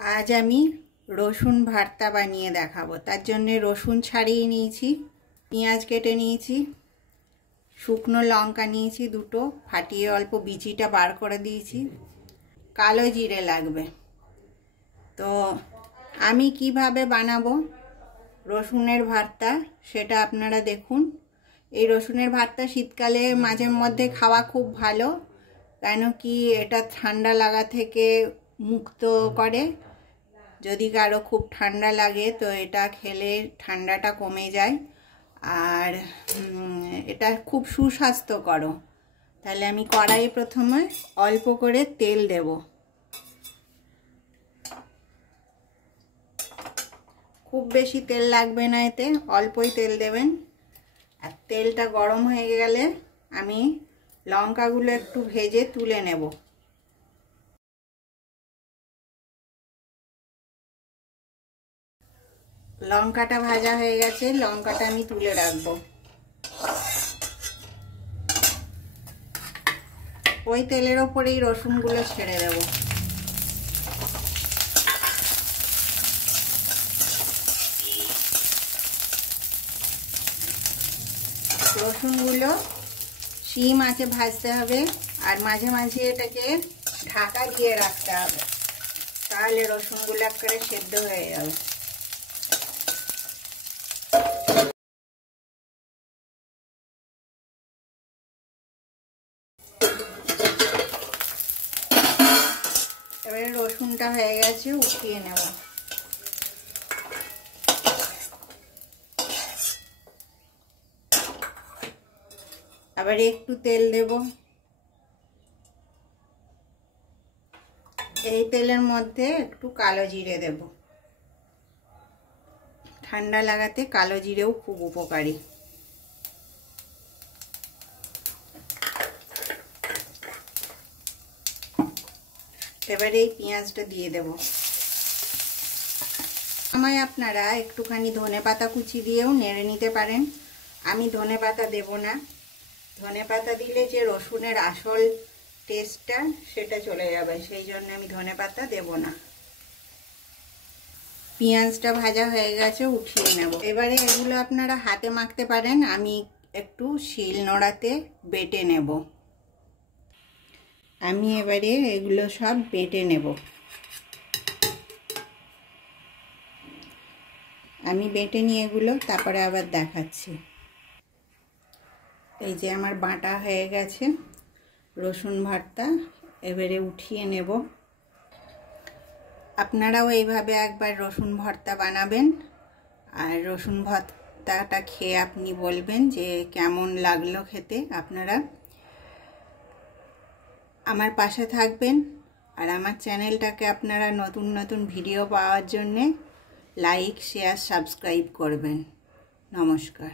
आज आमी रसुन भर्ता बानिए देखाबो। तार जन्य रसुन छाड़िए निয়েছি, पेঁয়াজ केटे निয়েছি, शुकनो लंका निয়েছি दुटो, फाटिए अल्प बिचिटा बार करे दिয়েছি, कालो जिरे लागबे। तो आमी किभाबे बानाबो रसुनेर भर्ता सेटा आपनारा देखुन। এই রসুনের ভর্তা শীতকালে মাঝে মধ্যে খাওয়া খুব ভালো, কেন কি এটা ঠান্ডা লাগা থেকে মুক্ত করে। যদি কারো খুব ঠান্ডা লাগে তো এটা খেলে ঠান্ডাটা কমে যায়, আর এটা খুব সুস্বাস্থ্যকর। তাহলে আমি কড়াইয়ে প্রথমে অল্প করে তেল দেব। খুব বেশি তেল লাগবে না, এতে অল্পই তেল দেবেন। আর তেলটা গরম হয়ে গেলে আমি লঙ্কাগুলো একটু ভেজে তুলে নেব। লঙ্কাটা ভাজা হয়ে গেছে, লঙ্কাটা আমি তুলে রাখবো। ওই তেলের ওপরেই রসুনগুলো ছেড়ে দেব। রসুনগুলো সিম আঁচে ভাজতে হবে, আর মাঝে মাঝে এটাকে ঢাকা দিয়ে রাখতে হবে, তাহলে রসুনগুলো একবারে সেদ্ধ হয়ে যাবে। এবারে রসুনটা হয়ে গেছে, উঠিয়ে নেব। আবার একটু তেল দেব। এই তেলের মধ্যে একটু কালো জিরে দেব। ঠান্ডা লাগাতে কালো জিরেও খুব উপকারী। এবারে এই পেঁয়াজটা দিয়ে দেব। আমায় আপনারা একটুখানি ধনেপাতা কুচি দিয়েও নেড়ে নিতে পারেন। আমি ধনেপাতা দেব না। ধনেপাতা দিলে যে রসুনের আসল টেস্টটা সেটা চলে যাবে, সেই জন্য আমি ধনেপাতা দেব না। পেঁয়াজটা ভাজা হয়ে গেছে, উঠিয়ে নেব। এবারে এগুলো আপনারা হাতে মাখতে পারেন, আমি একটু শিলনোড়াতে বেটে নেব। আমি এবারে এগুলো সব বেটে নেব। আমি বেটে নিয়ে এগুলো তারপরে আবার দেখাচ্ছি। এই যে আমার বাটা হয়ে গেছে রসুন ভর্তা, এবারে উঠিয়ে নেব। আপনারাও এইভাবে একবার রসুন ভর্তা বানাবেন, আর রসুন ভর্তাটা খেয়ে আপনি বলবেন যে কেমন লাগলো খেতে। আপনারা আমার পাশে থাকবেন, আর আমার চ্যানেলটাকে আপনারা নতুন নতুন ভিডিও পাওয়ার জন্যে লাইক, শেয়ার, সাবস্ক্রাইব করবেন। নমস্কার।